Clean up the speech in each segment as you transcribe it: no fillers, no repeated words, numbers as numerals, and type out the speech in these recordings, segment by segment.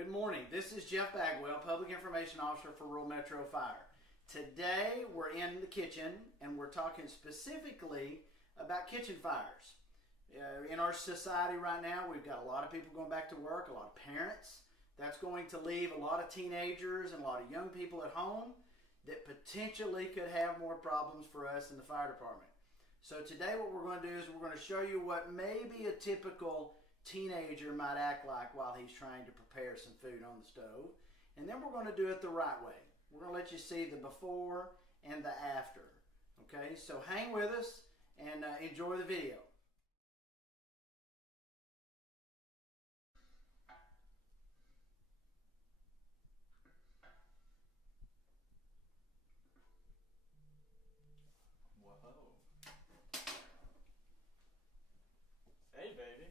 Good morning. This is Jeff Bagwell, Public Information Officer for Rural Metro Fire. Today we're in the kitchen and we're talking specifically about kitchen fires. In our society right now, we've got a lot of people going back to work, a lot of parents. That's going to leave a lot of teenagers and a lot of young people at home that potentially could have more problems for us in the fire department. So today what we're going to do is we're going to show you what maybe a typical teenager might act like while he's trying to prepare some food on the stove. And then we're going to do it the right way. We're going to let you see the before and the after. Okay, so hang with us and enjoy the video. Hey, baby.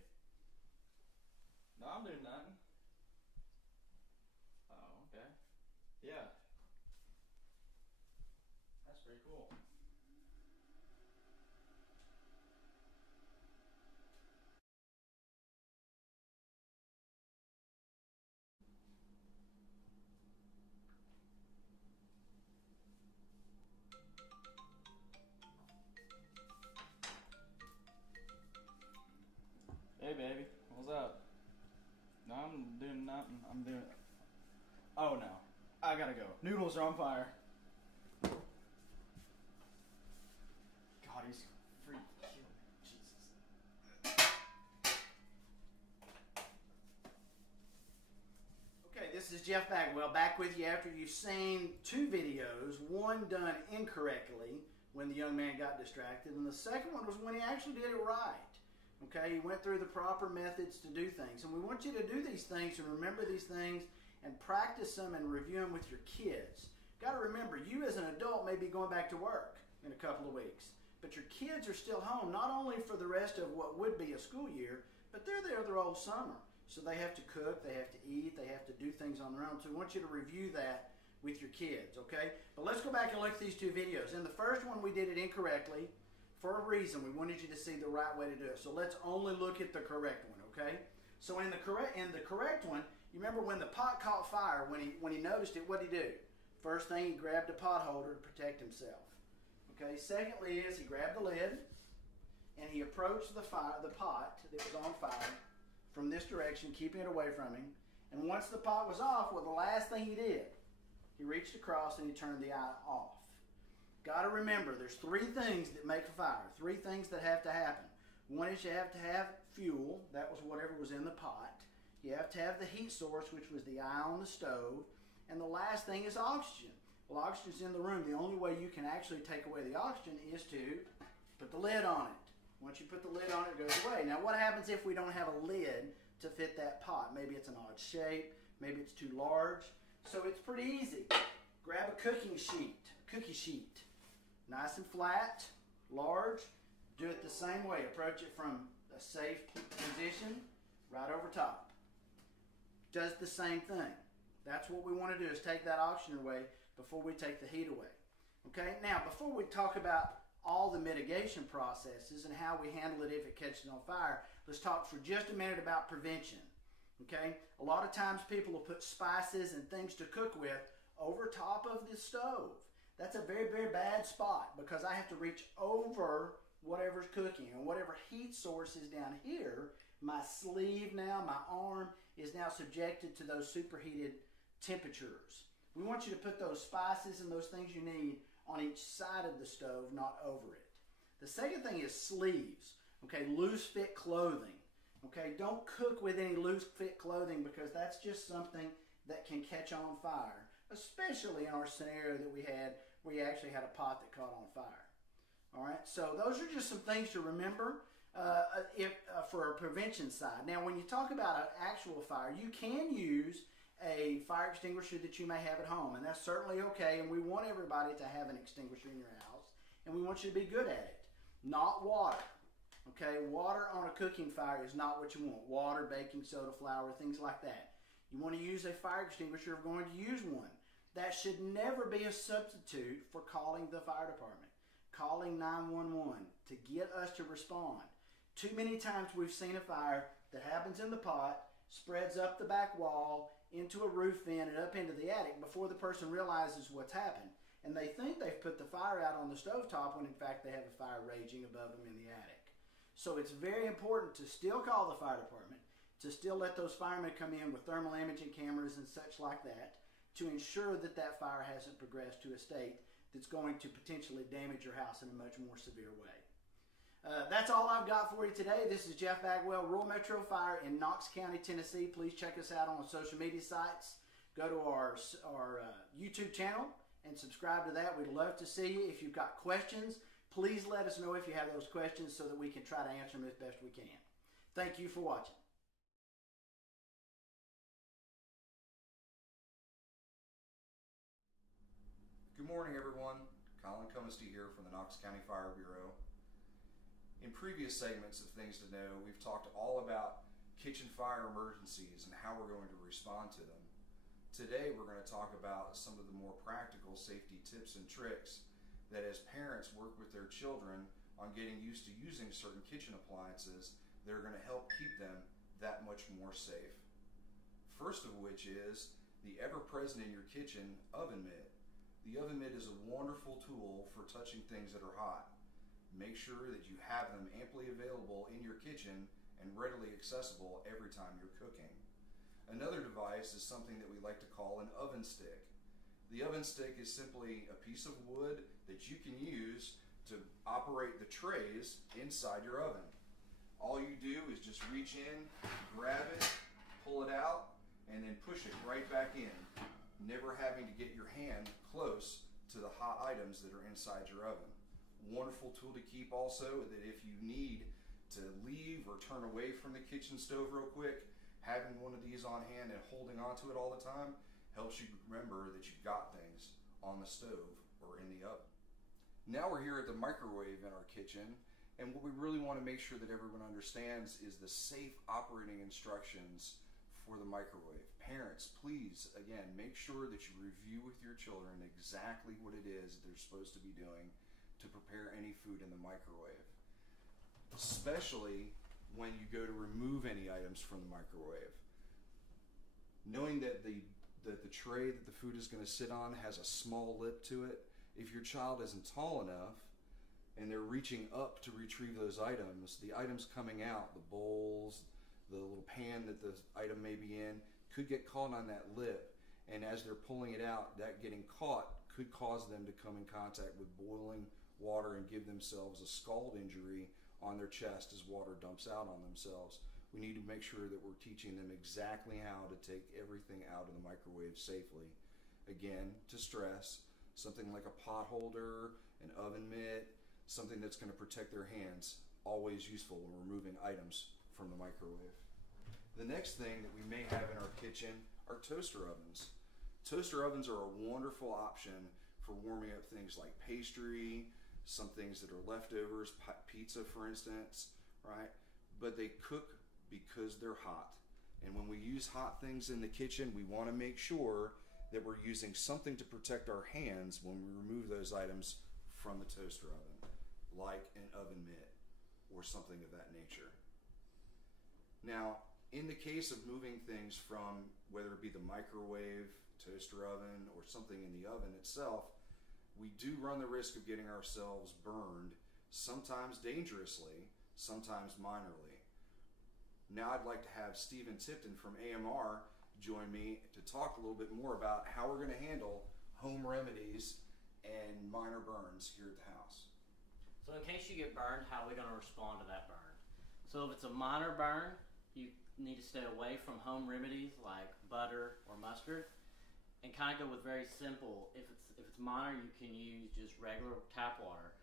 No, I'm doing nothing. Oh, okay. Yeah. That's pretty cool. Hey, baby. What's up? No, I'm doing nothing. I'm doing... Oh, no. I gotta go. Noodles are on fire. God, he's freaking killing me. Jesus. Okay, this is Jeff Bagwell back with you after you've seen two videos, one done incorrectly when the young man got distracted, and the second one was when he actually did it right. Okay, he went through the proper methods to do things. And we want you to do these things and remember these things and practice them and review them with your kids. Got to remember, you as an adult may be going back to work in a couple of weeks, but your kids are still home, not only for the rest of what would be a school year, but they're there the whole summer. So they have to cook, they have to eat, they have to do things on their own. So we want you to review that with your kids, okay? But let's go back and look at these two videos. In the first one, we did it incorrectly. For a reason, we wanted you to see the right way to do it. So let's only look at the correct one, okay? So in the correct one, you remember when the pot caught fire, when he noticed it, what did he do? First thing, he grabbed a pot holder to protect himself. Okay. Secondly is he grabbed the lid and he approached the pot that was on fire from this direction, keeping it away from him. And once the pot was off, well, the last thing he did, he reached across and he turned the eye off. Got to remember, there's three things that make a fire, three things that have to happen. One is you have to have fuel, that was whatever was in the pot. You have to have the heat source, which was the eye on the stove. And the last thing is oxygen. Well, oxygen's in the room. The only way you can actually take away the oxygen is to put the lid on it. Once you put the lid on it, it goes away. Now, what happens if we don't have a lid to fit that pot? Maybe it's an odd shape, maybe it's too large. So it's pretty easy. Grab a cookie sheet. Nice and flat, large. Do it the same way. Approach it from a safe position, right over top. Does the same thing. That's what we want to do, is take that oxygen away before we take the heat away. Okay, now before we talk about all the mitigation processes and how we handle it if it catches on fire, let's talk for just a minute about prevention. Okay, a lot of times people will put spices and things to cook with over top of the stove. That's a very, very bad spot because I have to reach over whatever's cooking, and whatever heat source is down here, my sleeve now, my arm, is now subjected to those superheated temperatures. We want you to put those spices and those things you need on each side of the stove, not over it. The second thing is sleeves, okay, loose fit clothing. Okay, don't cook with any loose fit clothing because that's just something that can catch on fire, especially in our scenario that we had where you actually had a pot that caught on fire. All right, so those are just some things to remember for a prevention side. Now, when you talk about an actual fire, you can use a fire extinguisher that you may have at home, and that's certainly okay, and we want everybody to have an extinguisher in your house, and we want you to be good at it. Not water. Okay, water on a cooking fire is not what you want. Water, baking soda, flour, things like that. You want to use a fire extinguisher if you're going to use one. That should never be a substitute for calling the fire department, calling 911 to get us to respond. Too many times we've seen a fire that happens in the pot, spreads up the back wall into a roof vent and up into the attic before the person realizes what's happened. And they think they've put the fire out on the stovetop when in fact they have a fire raging above them in the attic. So it's very important to still call the fire department, to still let those firemen come in with thermal imaging cameras and such like that, to ensure that that fire hasn't progressed to a state that's going to potentially damage your house in a much more severe way. That's all I've got for you today. This is Jeff Bagwell, Rural Metro Fire in Knox County, Tennessee. Please check us out on social media sites. Go to our YouTube channel and subscribe to that. We'd love to see you. If you've got questions, please let us know if you have those questions so that we can try to answer them as best we can. Thank you for watching. Good morning, everyone. Colin Comisty here from the Knox County Fire Bureau. In previous segments of Things to Know, we've talked all about kitchen fire emergencies and how we're going to respond to them. Today, we're going to talk about some of the more practical safety tips and tricks that as parents work with their children on getting used to using certain kitchen appliances that are going to help keep them that much more safe. First of which is the ever-present in your kitchen oven mitt. The oven mitt is a wonderful tool for touching things that are hot. Make sure that you have them amply available in your kitchen and readily accessible every time you're cooking. Another device is something that we like to call an oven stick. The oven stick is simply a piece of wood that you can use to operate the trays inside your oven. All you do is just reach in, grab it, pull it out, and then push it right back in, never having to get your hand close to the hot items that are inside your oven. Wonderful tool to keep also, that if you need to leave or turn away from the kitchen stove real quick, having one of these on hand and holding onto it all the time helps you remember that you've got things on the stove or in the oven. Now we're here at the microwave in our kitchen, and what we really want to make sure that everyone understands is the safe operating instructions for the microwave. Parents, please, again, make sure that you review with your children exactly what it is they're supposed to be doing to prepare any food in the microwave, especially when you go to remove any items from the microwave. Knowing that the tray that the food is going to sit on has a small lip to it, if your child isn't tall enough and they're reaching up to retrieve those items, the items coming out, the bowls, the little pan that the item may be in, could get caught on that lip, and as they're pulling it out, that getting caught could cause them to come in contact with boiling water and give themselves a scald injury on their chest as water dumps out on themselves. We need to make sure that we're teaching them exactly how to take everything out of the microwave safely. Again, to stress, something like a pot holder, an oven mitt, something that's going to protect their hands, always useful when we're moving items from the microwave. The next thing that we may have in our kitchen are toaster ovens. Toaster ovens are a wonderful option for warming up things like pastry, some things that are leftovers, pizza for instance, right? But they cook because they're hot. And when we use hot things in the kitchen, we want to make sure that we're using something to protect our hands when we remove those items from the toaster oven, like an oven mitt or something of that nature. Now, in the case of moving things from, whether it be the microwave, toaster oven, or something in the oven itself, we do run the risk of getting ourselves burned, sometimes dangerously, sometimes minorly. Now I'd like to have Stephen Tipton from AMR join me to talk a little bit more about how we're going to handle home remedies and minor burns here at the house. So in case you get burned, how are we going to respond to that burn? So if it's a minor burn, you need to stay away from home remedies like butter or mustard, and kind of go with very simple. If it's minor, you can use just regular tap water.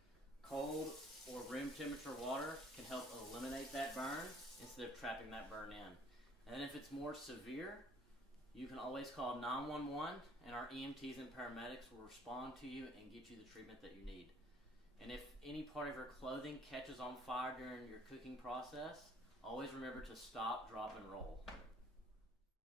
Cold or room temperature water can help eliminate that burn instead of trapping that burn in. And then if it's more severe, you can always call 911 and our EMTs and paramedics will respond to you and get you the treatment that you need. And if any part of your clothing catches on fire during your cooking process, always remember to stop, drop, and roll.